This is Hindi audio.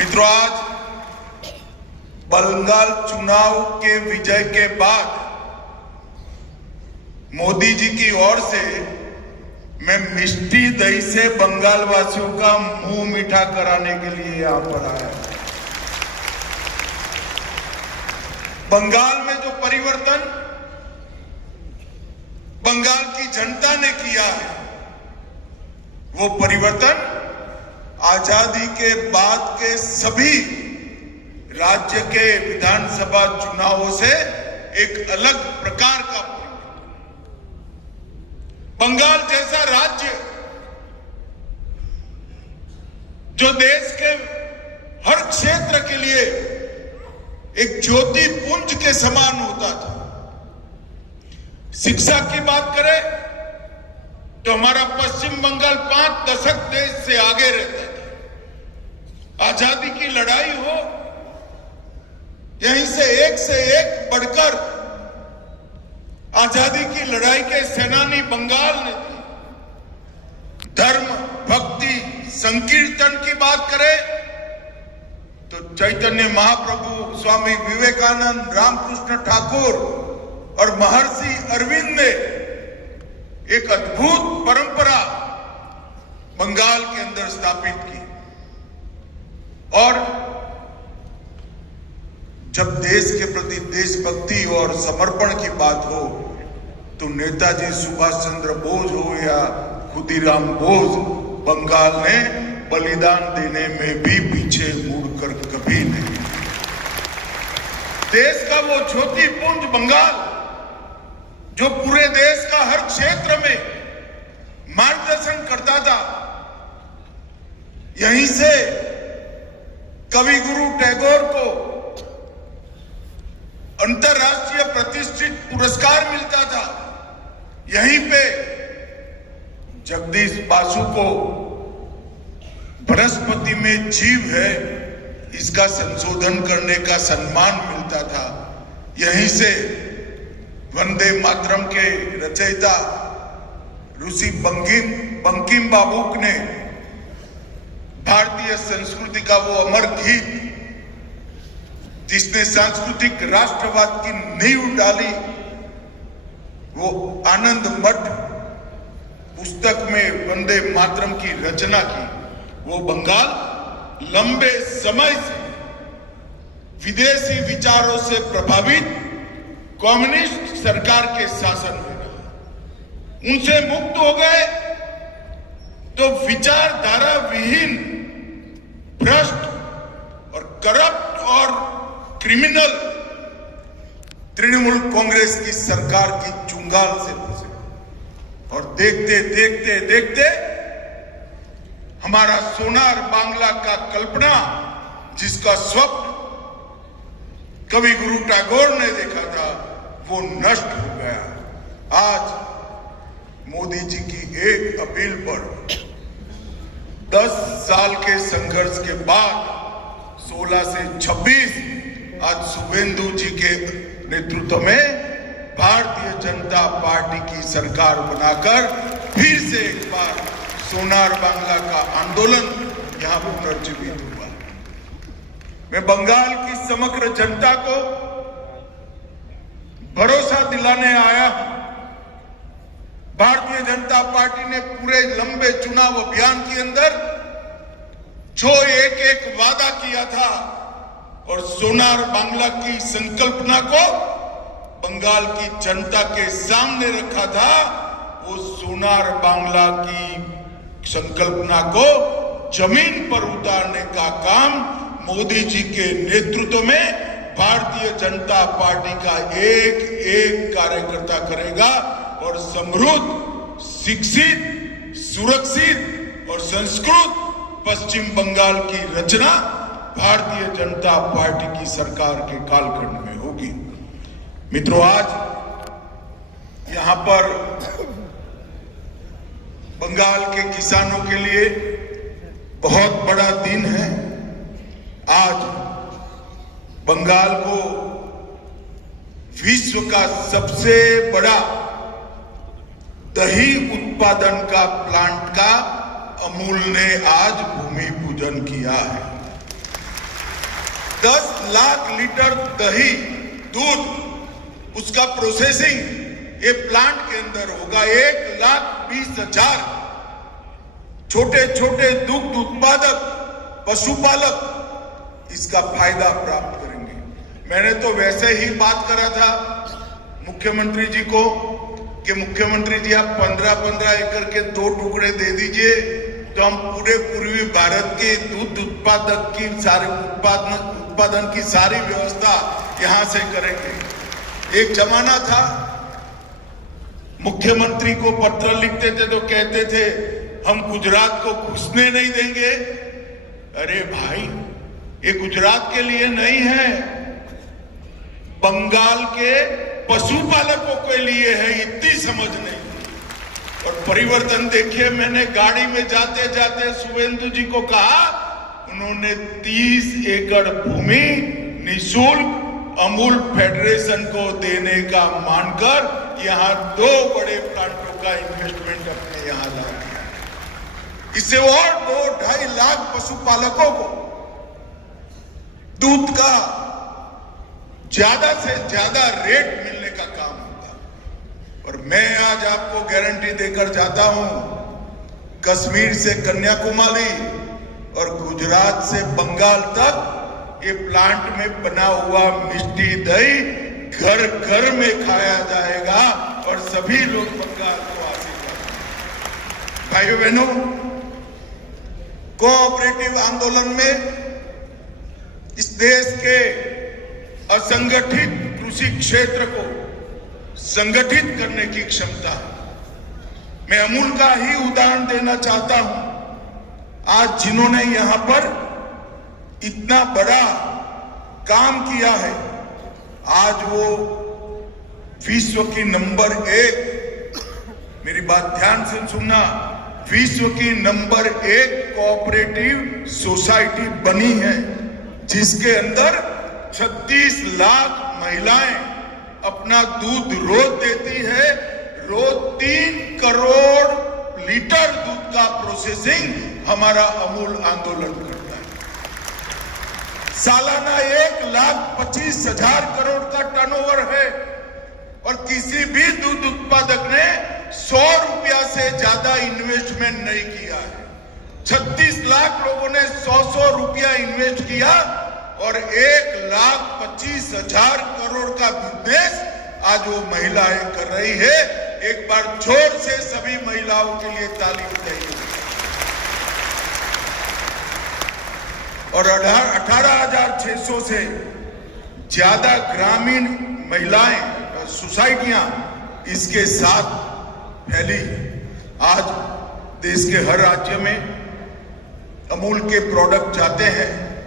मित्रों, आज बंगाल चुनाव के विजय के बाद मोदी जी की ओर से मैं मिष्टी दही से बंगाल वासियों का मुंह मीठा कराने के लिए यहां पर आया। बंगाल में जो परिवर्तन बंगाल की जनता ने किया है, वो परिवर्तन आजादी के बाद के सभी राज्य के विधानसभा चुनावों से एक अलग प्रकार का परिवर्तन। बंगाल जैसा राज्य जो देश के हर क्षेत्र के लिए एक ज्योति पुंज के समान होता था। शिक्षा की बात करें तो हमारा पश्चिम बंगाल 5 दशक देश से आगे रहता था। आजादी की लड़ाई हो, यहीं से एक बढ़कर आजादी की लड़ाई के सेनानी बंगाल ने थे। धर्म, भक्ति, संकीर्तन की बात करें तो चैतन्य महाप्रभु, स्वामी विवेकानंद, रामकृष्ण ठाकुर और महर्षि अरविंद ने एक अद्भुत परंपरा बंगाल के अंदर स्थापित की। और जब देश के प्रति देशभक्ति और समर्पण की बात हो तो नेताजी सुभाष चंद्र बोस हो या खुदीराम बोस, बंगाल ने बलिदान देने में भी पीछे मुड़कर कभी नहीं। देश का वो ज्योति पुंज बंगाल जो पूरे देश का हर क्षेत्र में मार्गदर्शन करता था, यहीं से कवि गुरु टैगोर को अंतर्राष्ट्रीय प्रतिष्ठित पुरस्कार मिलता था। यहीं पे जगदीश बासु को वनस्पति में जीव है इसका संशोधन करने का सम्मान मिलता था। यहीं से वंदे मातरम के रचयिता ऋषि बंकिम बाबूक ने भारतीय संस्कृति का वो अमर गीत जिसने सांस्कृतिक राष्ट्रवाद की नींव डाली, वो आनंद मठ पुस्तक में वंदे मातरम की रचना की। वो बंगाल लंबे समय से विदेशी विचारों से प्रभावित कम्युनिस्ट सरकार के शासन में रहा। उनसे मुक्त हो गए तो विचारधारा विहीन, भ्रष्ट और करप्ट और क्रिमिनल तृणमूल कांग्रेस की सरकार की चुंगाल से फंसे। और देखते देखते देखते हमारा सोनार बांग्ला का कल्पना, जिसका स्वप्न कवि गुरु टैगोर ने देखा था, वो नष्ट हो गया। आज मोदी जी की एक अपील पर 10 साल के संघर्ष के बाद 16 से 26 आज शुभेंदु जी के नेतृत्व में भारतीय जनता पार्टी की सरकार बनाकर फिर से एक बार सोनार बांग्ला का आंदोलन यहां पुनर्जीवित हुआ। मैं बंगाल की समग्र जनता को भरोसा दिलाने आया हूं। भारतीय जनता पार्टी ने पूरे लंबे चुनाव अभियान के अंदर जो एक वादा किया था और सोनार बांग्ला की संकल्पना को बंगाल की जनता के सामने रखा था, वो सोनार बांग्ला की संकल्पना को जमीन पर उतारने का काम मोदी जी के नेतृत्व में भारतीय जनता पार्टी का एक कार्यकर्ता करेगा। और समृद्ध, शिक्षित, सुरक्षित और संस्कृत पश्चिम बंगाल की रचना भारतीय जनता पार्टी की सरकार के कालखंड में होगी। मित्रों, आज यहां पर बंगाल के किसानों के लिए बहुत बड़ा दिन है। आज बंगाल को विश्व का सबसे बड़ा दही उत्पादन का प्लांट का अमूल ने आज भूमि पूजन किया है। 10 लाख लीटर दही, दूध, उसका प्रोसेसिंग ये प्लांट के अंदर होगा। 1,20,000 छोटे छोटे दुग्ध उत्पादक, पशुपालक इसका फायदा प्राप्त करेंगे। मैंने तो वैसे ही बात करा था मुख्यमंत्री जी को कि मुख्यमंत्री जी आप 15-15 एकड़ के 2 टुकड़े दे दीजिए तो हम पूरे पूर्वी भारत के दूध उत्पादक की सारे उत्पादन की सारी व्यवस्था यहां से करेंगे। एक जमाना था मुख्यमंत्री को पत्र लिखते थे तो कहते थे हम गुजरात को घुसने नहीं देंगे। अरे भाई, ये गुजरात के लिए नहीं है, बंगाल के पशुपालकों के लिए है। इतनी समझ नहीं। और परिवर्तन देखिए, मैंने गाड़ी में जाते जाते शुभेंदु जी को कहा, उन्होंने 30 एकड़ भूमि निःशुल्क अमूल फेडरेशन को देने का मानकर यहां 2 बड़े प्लांटों का इन्वेस्टमेंट अपने यहां ला दिया। इससे और 2-2.5 लाख पशुपालकों को दूध का ज्यादा से ज्यादा रेट मिलने का काम होगा। और मैं आज आपको गारंटी देकर जाता हूं, कश्मीर से कन्याकुमारी और गुजरात से बंगाल तक ये प्लांट में बना हुआ मिष्टी दही घर घर में खाया जाएगा और सभी लोग बंगाल को आशीर्वाद देंगे। भाइयों बहनों, कोऑपरेटिव आंदोलन में इस देश के असंगठित कृषि क्षेत्र को संगठित करने की क्षमता, मैं अमूल का ही उदाहरण देना चाहता हूं। आज जिन्होंने यहां पर इतना बड़ा काम किया है, आज वो विश्व की नंबर 1, मेरी बात ध्यान से सुनना, विश्व की नंबर 1 कोऑपरेटिव सोसाइटी बनी है, जिसके अंदर 36 लाख महिलाएं अपना दूध रोज देती है। रोज 3 करोड़ लीटर दूध का प्रोसेसिंग हमारा अमूल आंदोलन करता है। सालाना 1,25,000 करोड़ का टर्नओवर है और किसी भी दूध उत्पादक ने 100 रुपया से ज्यादा इन्वेस्टमेंट नहीं किया है। 36 लाख लोगों ने 100 रुपया इन्वेस्ट किया और 1,25,000 करोड़ का बिजनेस आज वो महिलाएं कर रही है। एक बार जोर से सभी महिलाओं के लिए ताली बजाइए। और 18,600 से ज्यादा ग्रामीण महिलाएं सोसाइटियां इसके साथ फैली। आज देश के हर राज्य में अमूल के प्रोडक्ट जाते हैं।